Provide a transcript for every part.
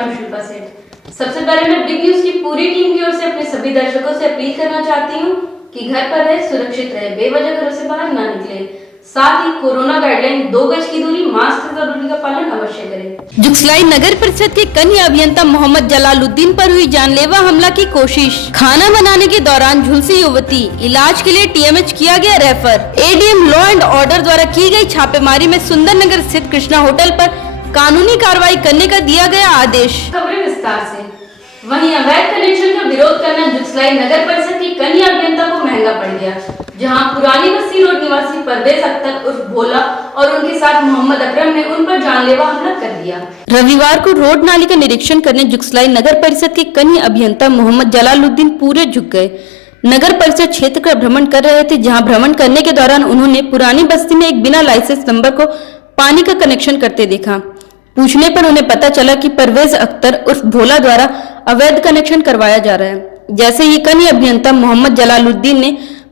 मैं शिल्पा सेठ। सबसे पहले मैं बिग न्यूज की पूरी टीम की ओर से अपने सभी दर्शकों से अपील करना चाहती हूँ कि घर पर रहे, सुरक्षित रहे, बेवजह घरों से बाहर ना निकले। साथ ही कोरोना गाइडलाइन 2 गज की दूरी, मास्क तथा दूरी का पालन अवश्य करें। जुगसलाई नगर परिषद के कन्या अभियंता मोहम्मद जलालुद्दीन पर हुई जानलेवा हमला की कोशिश। खाना बनाने के दौरान झुलसी युवती, इलाज के लिए टीएमएच किया गया refer. ADM law and order द्वारा की गई छापेमारी में सुंदरनगर स्थित कृष्णा होटल पर कानूनी कार्रवाई करने का दिया गया आदेश। खबरें विस्तार से। वहीं अवैध कनेक्शन का विरोध करना जुगसलाई नगर परिषद की कन्या अभियंता को महंगा पड़ गया, जहां पुरानी बस्ती रोड निवासी परवेज अख्तर उर्फ भोला और उनके साथ मोहम्मद अकरम ने उन पर जानलेवा हमला कर दिया। रविवार को रोड नाली का निरीक्षण करने जुगसलाई नगर परिषद के कन्या अभियंता मोहम्मद जलालुद्दीन पूरे झुक गए। नगर परिषद क्षेत्र का भ्रमण कर रहे थे, जहां भ्रमण करने के दौरान उन्होंने पुरानी बस्ती में एक बिना लाइसेंस नंबर को पानी का कनेक्शन करते देखा। पूछने पर उन्हें पता चला कि परवेज अख्तर उर्फ भोला द्वारा अवैध कनेक्शन करवाया जा रहा है। जैसे ही कन्या अभियंता मोहम्मद जलालुद्दीन ने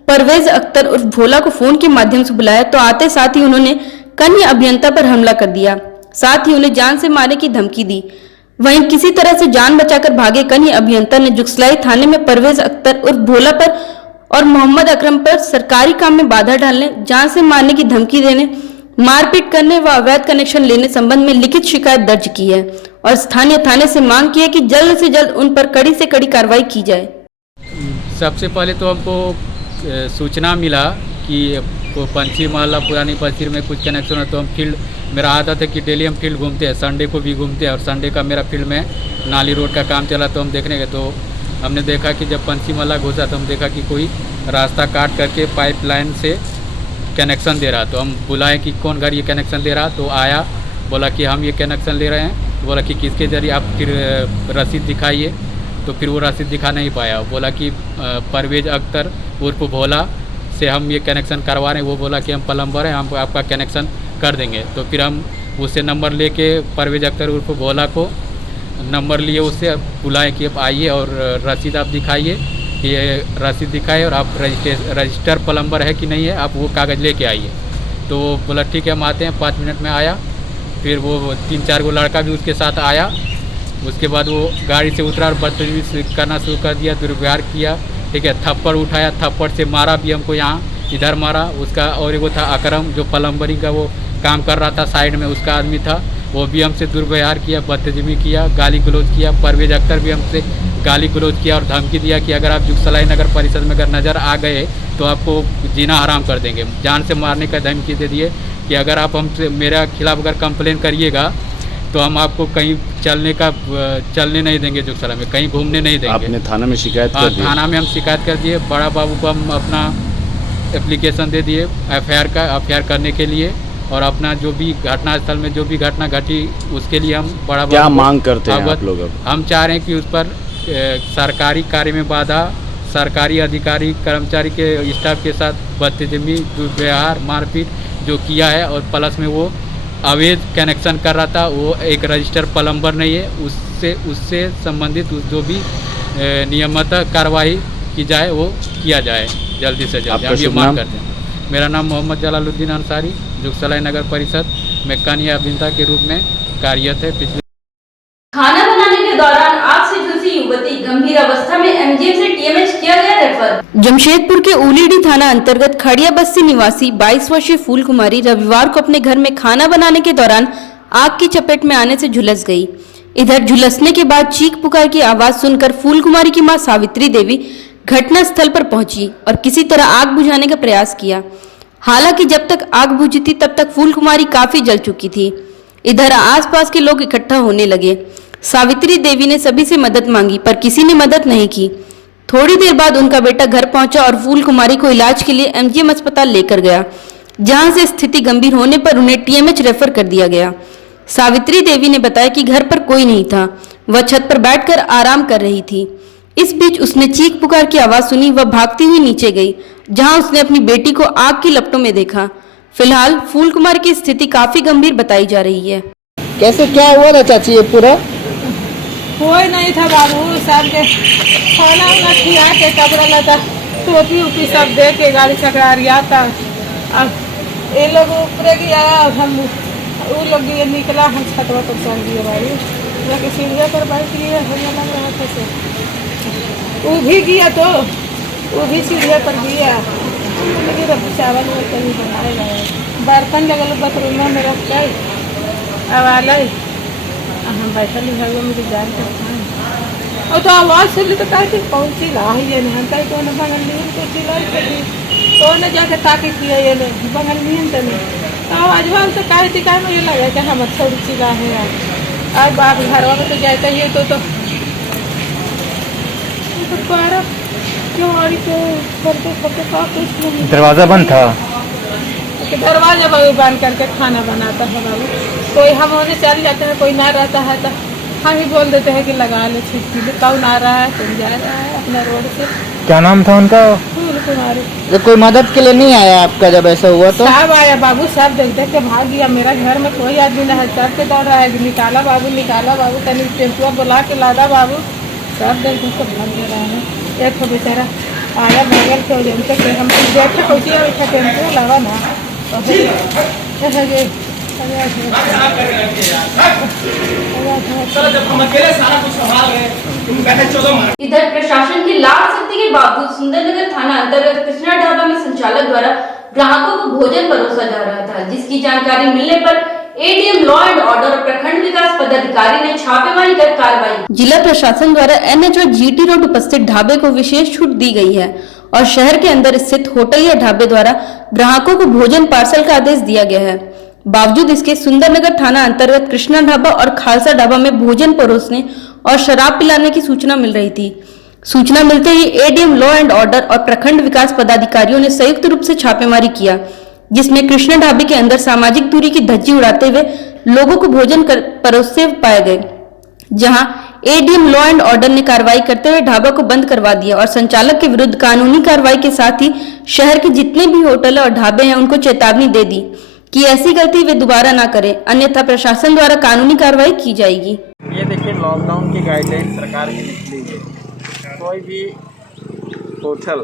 परवेज अख्तर उर्फ भोला को फोन के माध्यम से बुलाया तो आते साथ ही उन्होंने कन्या अभियंता पर हमला कर दिया, साथ ही उन्हें जान से मारने की धमकी दी। वहीं किसी तरह से जान बचाकर भागे कन्या अभियंता ने जुगसलाई थाने में परवेज अख्तर उर्फ भोला पर और मोहम्मद अकरम पर सरकारी काम में बाधा डालने, जान से मारने की धमकी देने, मारपीट करने व अवैध कनेक्शन लेने संबंध में लिखित शिकायत दर्ज की है और स्थानीय थाने से मांग की है कि जल्द से जल्द उन पर कड़ी से कड़ी कार्रवाई की जाए। सबसे पहले तो हमको सूचना मिला कि पंछी मोहल्ला पुरानी बस्ती में कुछ कनेक्शन है, तो हम फील्ड, मेरा आदत है कि डेली हम फील्ड घूमते हैं, संडे को भी घूमते हैं और संडे का मेरा फील्ड में नाली रोड का काम चला तो हम देखने गए। तो हमने देखा कि जब पंछी मोहल्ला घुसा तो हम देखा कि कोई रास्ता काट करके पाइपलाइन से कनेक्शन दे रहा। तो हम बुलाए कि कौन घर ये कनेक्शन दे रहा, तो आया, बोला कि हम ये कनेक्शन ले रहे हैं। तो बोला कि किसके जरिए, आप फिर रसीद दिखाइए। तो फिर वो रसीद दिखा नहीं पाया, बोला कि परवेज अख्तर उर्फ भोला से हम ये कनेक्शन करवा रहे हैं। वो बोला कि हम प्लम्बर हैं, हम आपका कनेक्शन कर देंगे। तो फिर हम उससे नंबर लेके परवेज अख्तर उर्फ भोला को नंबर लिए, उससे बुलाए कि आप आइए और रसीद आप दिखाइए, ये रसीद दिखाए और आप रजिस्टर प्लम्बर है कि नहीं है, आप वो कागज़ लेके आइए। तो वो बोला ठीक है हम आते हैं। 5 मिनट में आया। फिर वो 3-4 गो लड़का भी उसके साथ आया। उसके बाद वो गाड़ी से उतरा और बदतमीजी करना शुरू कर दिया, दुर्व्यवहार किया, ठीक है, थप्पड़ उठाया, थप्पड़ से मारा भी हमको, यहाँ इधर मारा उसका। और एगो था अकरम जो प्लम्बरिंग का वो काम कर रहा था, साइड में उसका आदमी था, वो भी हमसे दुर्व्यवहार किया, बदतमीजी किया, गाली गलौज किया। परवेज अख्तर भी हमसे गाली गलौज किया और धमकी दिया कि अगर आप जुगसलाई नगर परिषद में अगर नज़र आ गए तो आपको जीना हराम कर देंगे। जान से मारने का धमकी दे दिए कि अगर आप हमसे मेरे खिलाफ अगर कंप्लेन करिएगा तो हम आपको कहीं चलने नहीं देंगे, जुगसलाई में कहीं घूमने नहीं देंगे। आपने थाना में शिकायत कर दी? थाना में हम शिकायत कर दिए। बड़ा बाबू को हम अपना एप्लीकेशन दे दिए एफआईआर करने के लिए, और अपना जो भी घटना स्थल में जो भी घटना घटी उसके लिए हम बड़ा बाबू क्या मांग करते हैं आप लोग? हम चाह रहे हैं कि उस पर सरकारी कार्य में बाधा, सरकारी अधिकारी कर्मचारी के स्टाफ के साथ बदतमीजी, दुर्व्यवहार, मारपीट जो किया है, और प्लस में वो अवैध कनेक्शन कर रहा था, वो एक रजिस्टर प्लम्बर नहीं है, उससे संबंधित जो भी नियमित कार्रवाई की जाए वो किया जाए जल्दी से जल्दी। हम ये मांग करते हैं। मेरा नाम मोहम्मद जलालुद्दीन अंसारी, जुगसलाई नगर परिषद में कन्या अभियंता के रूप में कार्यरत है। पिछले खाना बनाने के दौरान आग से झुलसी युवती, गंभीर अवस्था में एमजीएम से टीएमएच किया गया रेफर। जमशेदपुर के उलीडी थाना अंतर्गत खड़िया बस्ती निवासी 22 वर्षीय फूल कुमारी रविवार को अपने घर में खाना बनाने के दौरान आग की चपेट में आने से झुलस गई। इधर झुलसने के बाद चीख पुकार की आवाज सुनकर फूल कुमारी की मां सावित्री देवी घटना स्थल पर पहुंची और किसी तरह आग बुझाने का प्रयास किया। हालांकि जब तक आग बुझी थी तब तक फूल कुमारी काफी जल चुकी थी। इधर आसपास के लोग इकट्ठा होने लगे। सावित्री देवी ने सभी से मदद मांगी पर किसी ने मदद नहीं की। थोड़ी देर बाद उनका बेटा घर पहुंचा और फूल कुमारी को इलाज के लिए एमजीएम अस्पताल लेकर गया, जहां से स्थिति गंभीर होने पर उन्हें टीएमएच रेफर कर दिया गया। सावित्री देवी ने बताया कि घर पर कोई नहीं था, वह छत पर बैठकर आराम कर रही थी। इस बीच उसने चीख पुकार की आवाज सुनी, वह भागती हुई नीचे गई, जहां उसने अपनी बेटी को आग की लपटों में देखा। फिलहाल फूल कुमार की स्थिति काफी गंभीर बताई जा रही है। कैसे क्या हुआ ना चाची? ये पूरा कोई नहीं था बाबू, सब के खाना वाना खिला के कपड़ा लता टोपी उपी सब दे के गाड़ी चकरा रिया था। अब ये लोग ऊपर गया, हम वो लोग ये निकला, हम छतवा पर चढ़ गए भाई। जाके सीढ़िया पर बैठ लिए भैया लग रहा था से वो भी गया तो वो भी सीढ़िया पर गया लेकिन अब चावल वो कहीं बनाएगा बर्तन लगल बाथरूम में रख के अब आ गए हम बैठल है वो मुझे जान के खाए और तो आवाज़ सुन तो कहा कि कौन सी ला है ये नहीं तो कौन बगल नहीं तो चिल्ला तो न जाके ताकि किया ये नहीं बगल नहीं तो नहीं तो आवाज़ वाल तो कहा थी कहा मुझे लगा कि हम थोड़ी चिल्ला है आज बाप घरवा में तो जाता ही तो पारा क्यों और क्यों करते करते कुछ नहीं दरवाजा बंद था। कि दरवाजा बाबू बंद करके खाना बनाता है बाबू कोई हम होने चल जाते हैं कोई ना रहता है तो हम ही बोल देते हैं कि लगा ले छिटकी कौन आ रहा है कौन जा रहा है अपना रोड से। क्या नाम था उनका? फूल कुमारी। ये कोई मदद के लिए नहीं आया आपका जब ऐसा हुआ तो? सब आया बाबू सब देख देख के भाग गया मेरा घर में कोई आदमी ना है सब के दौड़ रहा है निकाला बाबू तनी टेम्पुआ बुला के लादा बाबू सब देख देख के भाग रहा है। एक तो बेचारा आया भागल तो जमते हम बैठे कैसे बैठा टेम्पो लगा ना इधर प्रशासन की लाल सख्ती के बावजूद सुंदरनगर थाना अंतर्गत कृष्णा ढाबा में संचालक द्वारा ग्राहकों को भोजन परोसा जा रहा था, जिसकी जानकारी मिलने पर एडीएम लॉ एंड ऑर्डर और प्रखंड विकास पदाधिकारी ने छापेमारी कर कार्रवाई। जिला प्रशासन द्वारा एनएच और जीटी रोड उपस्थित ढाबे को विशेष छूट दी गई है और शहर के अंदर स्थित होटल या ढाबे द्वारा ग्राहकों को भोजन पार्सल का आदेश दिया गया है। बावजूद इसके सुंदरनगर थाना अंतर्गत कृष्णा ढाबा और खालसा ढाबा में भोजन परोसने और शराब पिलाने की सूचना मिल रही थी। सूचना मिलते ही एडीएम लॉ एंड ऑर्डर और प्रखंड विकास पदाधिकारियों ने संयुक्त रूप से छापेमारी किया, जिसमें कृष्णा ढाबे के अंदर सामाजिक दूरी की धज्जी उड़ाते हुए लोगों को भोजन परोसते पाए गए, जहां एडीएम लॉ एंड ऑर्डर ने कार्रवाई करते हुए ढाबा को बंद करवा दिया और संचालक के विरुद्ध कानूनी कार्रवाई के साथ ही शहर के जितने भी होटल और ढाबे हैं उनको चेतावनी दे दी कि ऐसी गलती वे दोबारा ना करें, अन्यथा प्रशासन द्वारा कानूनी कार्रवाई की जाएगी। ये देखिए लॉकडाउन की गाइडलाइन सरकार की निकली है। कोई भी होटल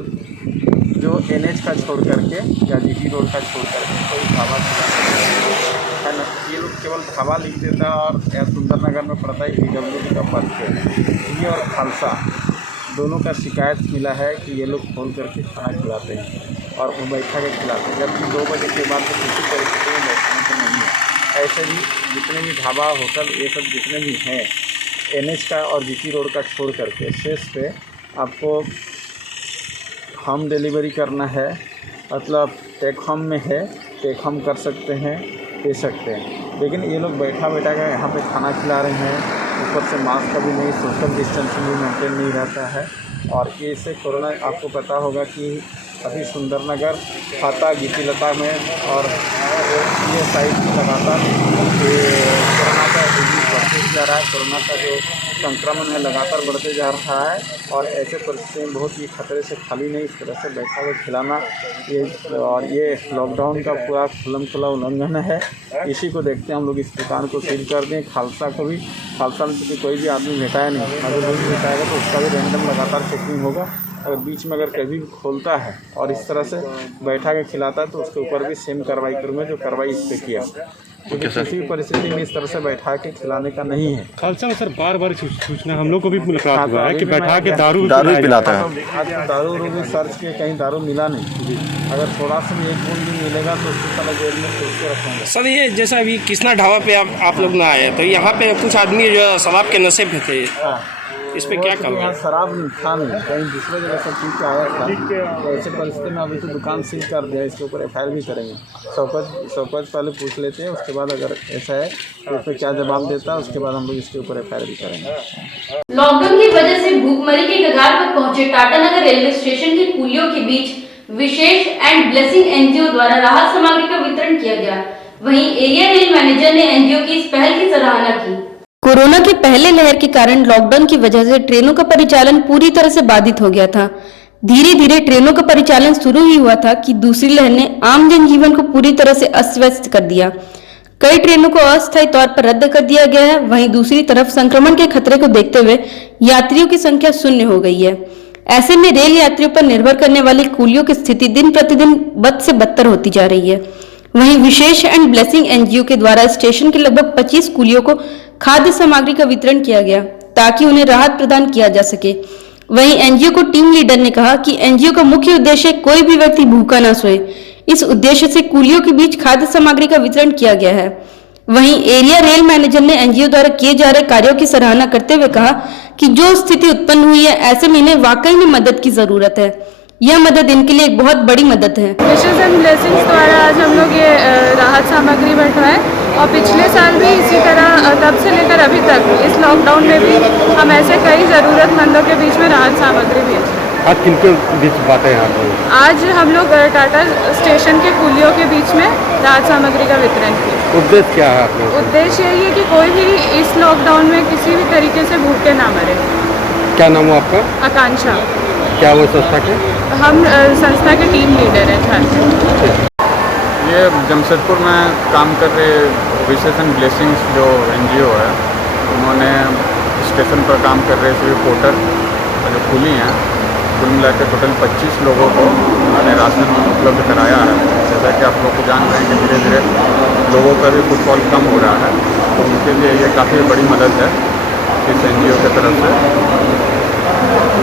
जो एनएच का छोड़ करके या जीटी रोड का छोड़ करके कोई ढाबा है ना, ये लोग केवल ढाबा लिख देता है और सुंदरनगर में पड़ता है पीडब्ल्यूडी का पर्चे। ये और खालसा दोनों का शिकायत मिला है कि ये लोग खोल करके खाना खिलाते हैं और वो बैठा के खिलाते हैं, जबकि 2 बजे के बाद तो किसी परिस्थिति में बैठने को नहीं है। ऐसे भी जितने भी ढाबा होटल ये सब जितने भी हैं एनएच का और जीटी रोड का छोड़ करके शेष पे आपको होम डिलीवरी करना है, मतलब टेक होम में है, टेक होम कर सकते हैं, दे सकते हैं। लेकिन ये लोग बैठा कर यहाँ पे खाना खिला रहे हैं, ऊपर से मास्क का भी नहीं, सोशल डिस्टेंसिंग भी मेंटेन नहीं रहता है। और इससे कोरोना आपको पता होगा कि अभी सुंदरनगर खाता गिटी लता में और ये साइड लगातार कोरोना का डिजीज बढ़ते जा रहा है, कोरोना का जो संक्रमण है लगातार बढ़ते जा रहा है। और ऐसे परिस्थिति में बहुत ही खतरे से खाली नहीं, इस तरह से बैठा हुआ खिलाना ये लॉकडाउन का पूरा खुला उल्लंघन है। इसी को देखते हम लोग इस दुकान को सील कर दें। खालसा को भी, खालसा में क्योंकि कोई भी आदमी भेटाया नहीं, अगर कोई भी भेटाएगा तो उसका भी रैंडम लगातार चेकिंग होगा। अगर बीच में अगर कभी भी खोलता है और इस तरह से बैठा के खिलाता है तो उसके ऊपर भी सेम कार्रवाई करूँगा जो कार्रवाई इस पर किया, क्योंकि किसी भी परिस्थिति में इस तरह से बैठा के खिलाने का नहीं है। खालसा में सर बार सूचना हम लोग को भी मुलाकात हुआ है कि बैठा के दारू पिलाता है। आज दारू भी सर्च किए, कहीं दारू मिला नहीं। अगर थोड़ा सा भी एक बूंद भी मिलेगा तो उसको सारा जेल में सोच के रखेंगे। सर ये जैसा अभी कृष्णा ढाबा पे आप लोग ना आए तो यहाँ पे कुछ आदमी जो शराब के नशे में थे, इस पे क्या कम है? शराब था नहीं, कहीं दूसरे जगह से पी के आया था। तो ऐसे परिस्थिति में अभी तो दुकान सील कर दिया, इसके ऊपर एफआईआर भी करेंगे। सबकुछ पहले पूछ लेते हैं, उसके बाद अगर ऐसा है तो उस पर क्या जवाब देता है, उसके बाद हम लोग इसके ऊपर एफआईआर भी करेंगे। लॉकडाउन की वजह से भूखमरी के कगार पर पहुंचे टाटानगर रेलवे स्टेशन की पुलियों के बीच विशेष एंड ब्लेसिंग एनजीओ द्वारा राहत सामग्री का वितरण किया गया। वहीं एरिया रेल मैनेजर ने एनजीओ की इस पहल की सराहना की। कोरोना के पहले लहर के कारण लॉकडाउन की वजह से ट्रेनों का परिचालन पूरी तरह से बाधित हो गया था। धीरे धीरे ट्रेनों का परिचालन शुरू ही हुआ था कि दूसरी लहर ने आम जनजीवन को पूरी तरह से अस्त व्यस्त कर दिया। कई ट्रेनों को अस्थायी तौर पर रद्द कर दिया गया है। वहीं दूसरी तरफ संक्रमण के खतरे को देखते हुए यात्रियों की संख्या शून्य हो गई है। ऐसे में रेल यात्रियों पर निर्भर करने वाली कूलियों की स्थिति दिन प्रतिदिन बद से बदतर होती जा रही है। वहीं विशेष एंड ब्लेसिंग एनजीओ के द्वारा स्टेशन के लगभग 25 कूलियों को खाद्य सामग्री का वितरण किया गया ताकि उन्हें राहत प्रदान किया जा सके। वहीं एनजीओ को टीम लीडर ने कहा कि एनजीओ का मुख्य उद्देश्य कोई भी व्यक्ति भूखा न सोए। इस उद्देश्य से कुलियों के बीच खाद्य सामग्री का वितरण किया गया है। वहीं एरिया रेल मैनेजर ने एनजीओ द्वारा किए जा रहे कार्यों की सराहना करते हुए कहा कि जो स्थिति उत्पन्न हुई है ऐसे में इन्हें वाकई में मदद की जरूरत है। यह मदद इनके लिए एक बहुत बड़ी मदद है। विशेष एंड ब्लेसिंग्स द्वारा आज हम लोग ये राहत सामग्री बंटवाए और पिछले साल भी इसी तरह तब से लेकर अभी तक इस लॉकडाउन में भी हम ऐसे कई ज़रूरतमंदों के बीच में राहत सामग्री भेजे। आज किनके बीच बातें हैं? आज हम लोग टाटा स्टेशन के कुलियों के बीच में राहत सामग्री का वितरण किया। उद्देश्य क्या है आपका? उद्देश्य यही है कि कोई भी इस लॉकडाउन में किसी भी तरीके से भूखे ना मरे। क्या नाम हो आपका? आकांक्षा। क्या वो संस्था के? हम संस्था के टीम लीडर हैं झारखंड। ये जमशेदपुर में काम कर रहे विशेष एंड ब्लेसिंग्स जो एनजीओ है, उन्होंने स्टेशन पर काम कर रहे सभी पोर्टर जो कुली हैं, कुल मिलाकर टोटल 25 लोगों को उन्होंने राशन उपलब्ध कराया है। जैसा कि आप लोग को जान रहे हैं कि धीरे धीरे लोगों का भी फुटफॉल कम हो रहा है, तो उनके लिए ये काफ़ी बड़ी मदद है इस एनजीओ की तरफ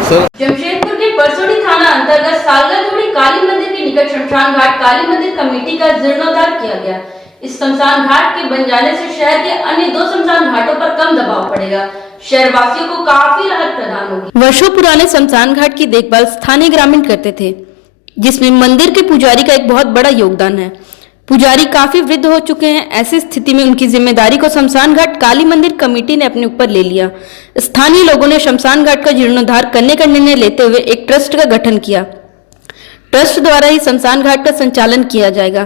से। जमशेदपुर के परसोड़ी थाना अंतर्गत सालगाथोड़ी काली मंदिर के निकट शमशान घाट काली मंदिर कमेटी का जीर्णोद्धार किया गया। इस शमशान घाट के बन जाने से शहर के अन्य 2 शमशान घाटों पर कम दबाव पड़ेगा। शहर वासियों को काफी राहत प्रदान होगी। वर्षों पुराने शमशान घाट की देखभाल स्थानीय ग्रामीण करते थे, जिसमें मंदिर के पुजारी का एक बहुत बड़ा योगदान है। पुजारी काफी वृद्ध हो चुके हैं। ऐसी स्थिति में उनकी जिम्मेदारी को शमशान घाट काली मंदिर कमेटी ने अपने ऊपर ले लिया। स्थानीय लोगों ने शमशान घाट का जीर्णोद्धार करने का निर्णय लेते हुए एक ट्रस्ट का गठन किया। ट्रस्ट द्वारा ही शमशान घाट का संचालन किया जाएगा।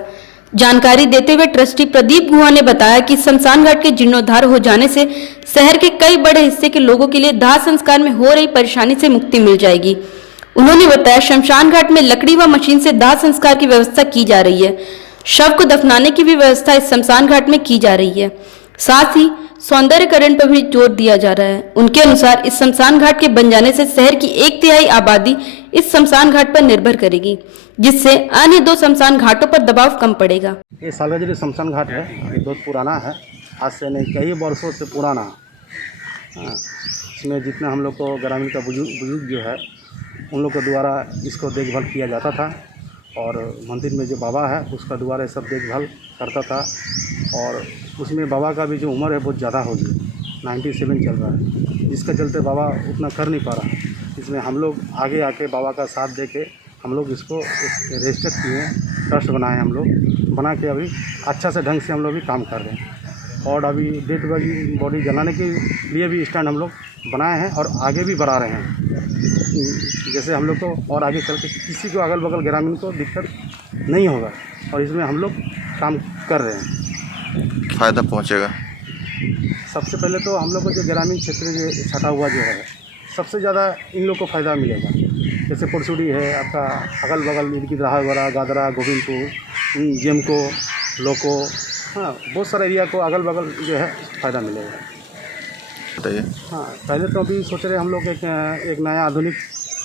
जानकारी देते हुए ट्रस्टी प्रदीप गुहा ने बताया कि शमशान घाट के जीर्णोद्धार हो जाने से शहर के कई बड़े हिस्से के लोगों के लिए दाह संस्कार में हो रही परेशानी से मुक्ति मिल जाएगी। उन्होंने बताया शमशान घाट में लकड़ी व मशीन से दाह संस्कार की व्यवस्था की जा रही है। शव को दफनाने की भी व्यवस्था इस शमशान घाट में की जा रही है। साथ ही सौंदर्यकरण पर भी जोर दिया जा रहा है। उनके अनुसार इस शमशान घाट के बन जाने से शहर की 1/3 आबादी इस शमशान घाट पर निर्भर करेगी, जिससे अन्य 2 शमशान घाटों पर दबाव कम पड़ेगा। ये सालगाथोड़ी शमशान घाट है, ये बहुत पुराना है, आज से नहीं कई वर्षों से पुराना है। इसमें जितना हम लोग को ग्रामीण का बुजुर्ग जो है उन लोग के द्वारा इसको देखभाल किया जाता था, और मंदिर में जो बाबा है उसका द्वारा सब देखभाल करता था। और उसमें बाबा का भी जो उम्र है बहुत ज़्यादा हो गई, 97 चल रहा है, जिसके चलते बाबा उतना कर नहीं पा रहा है। इसमें हम लोग आगे आके बाबा का साथ दे के हम लोग इसको रजिस्टर किए, ट्रस्ट बनाए, हम लोग बना के अभी अच्छा से ढंग से हम लोग भी काम कर रहे हैं। और अभी डेड बॉडी जलाने के लिए भी स्टैंड हम लोग बनाए हैं और आगे भी बढ़ा रहे हैं। जैसे हम लोग को और आगे चल के किसी को अगल बगल ग्रामीण को दिक्कत नहीं होगा, और इसमें हम लोग काम कर रहे हैं। फ़ायदा पहुंचेगा। सबसे पहले तो हम लोग को जो ग्रामीण क्षेत्र जो छटा हुआ जो है सबसे ज़्यादा इन लोग को फ़ायदा मिलेगा। जैसे परसुड़ी है आपका, अगल बगल इनकी राहगढ़ा, गादरा, गोविंदपुर, जेमको, लोको, हाँ बहुत सारे एरिया को अगल बगल जो है फ़ायदा मिलेगा। बताइए। हाँ, पहले तो अभी सोच रहे हम लोग एक नया आधुनिक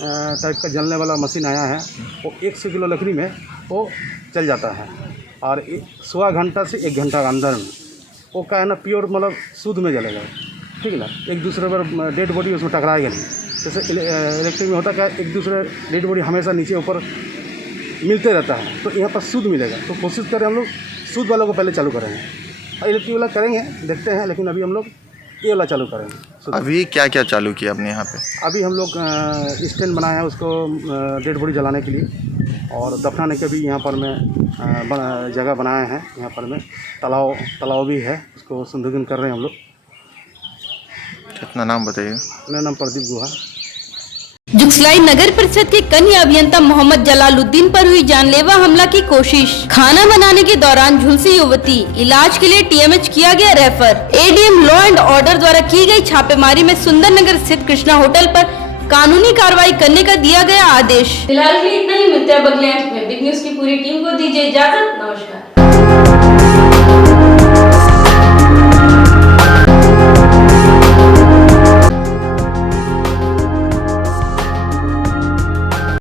टाइप का जलने वाला मशीन आया है, वो 100 किलो लकड़ी में वो चल जाता है, और 1.25 घंटा से 1 घंटा के अंदर में वो क्या है ना प्योर मतलब शुद्ध में जलेगा, ठीक है ना। एक दूसरे पर डेड बॉडी उसमें टकराएगा नहीं। जैसे इलेक्ट्रिक में होता क्या, एक दूसरे डेड बॉडी हमेशा नीचे ऊपर मिलते रहता है, तो यहाँ पर शुद्ध मिलेगा। तो कोशिश करें हम लोग शुद्ध वालों को पहले चालू करेंगे, इलेक्ट्रिक वाला करेंगे देखते हैं, लेकिन अभी हम लोग ये वाला चालू करेंगे। अभी क्या क्या चालू किया आपने यहाँ पे? अभी हम लोग स्टैंड बनाया है उसको डेड बॉडी जलाने के लिए, और दफनाने के भी यहाँ पर में जगह बनाए हैं। यहाँ पर में तालाब भी है, उसको संशोधन कर रहे हैं हम लोग। अपना नाम बताइए। मेरा नाम प्रदीप गुहा। जुगसलाई नगर परिषद के कन्या अभियंता मोहम्मद जलालुद्दीन पर हुई जानलेवा हमला की कोशिश। खाना बनाने के दौरान झुलसी युवती, इलाज के लिए टीएमएच किया गया refer. ADM law and order द्वारा की गई छापेमारी में सुंदर नगर स्थित कृष्णा होटल पर कानूनी कार्रवाई करने का दिया गया आदेश। फिलहाल के लिए इतना ही। मिलते हैं अगले अंक में। बिग न्यूज की पूरी टीम को दीजिए इजाजत।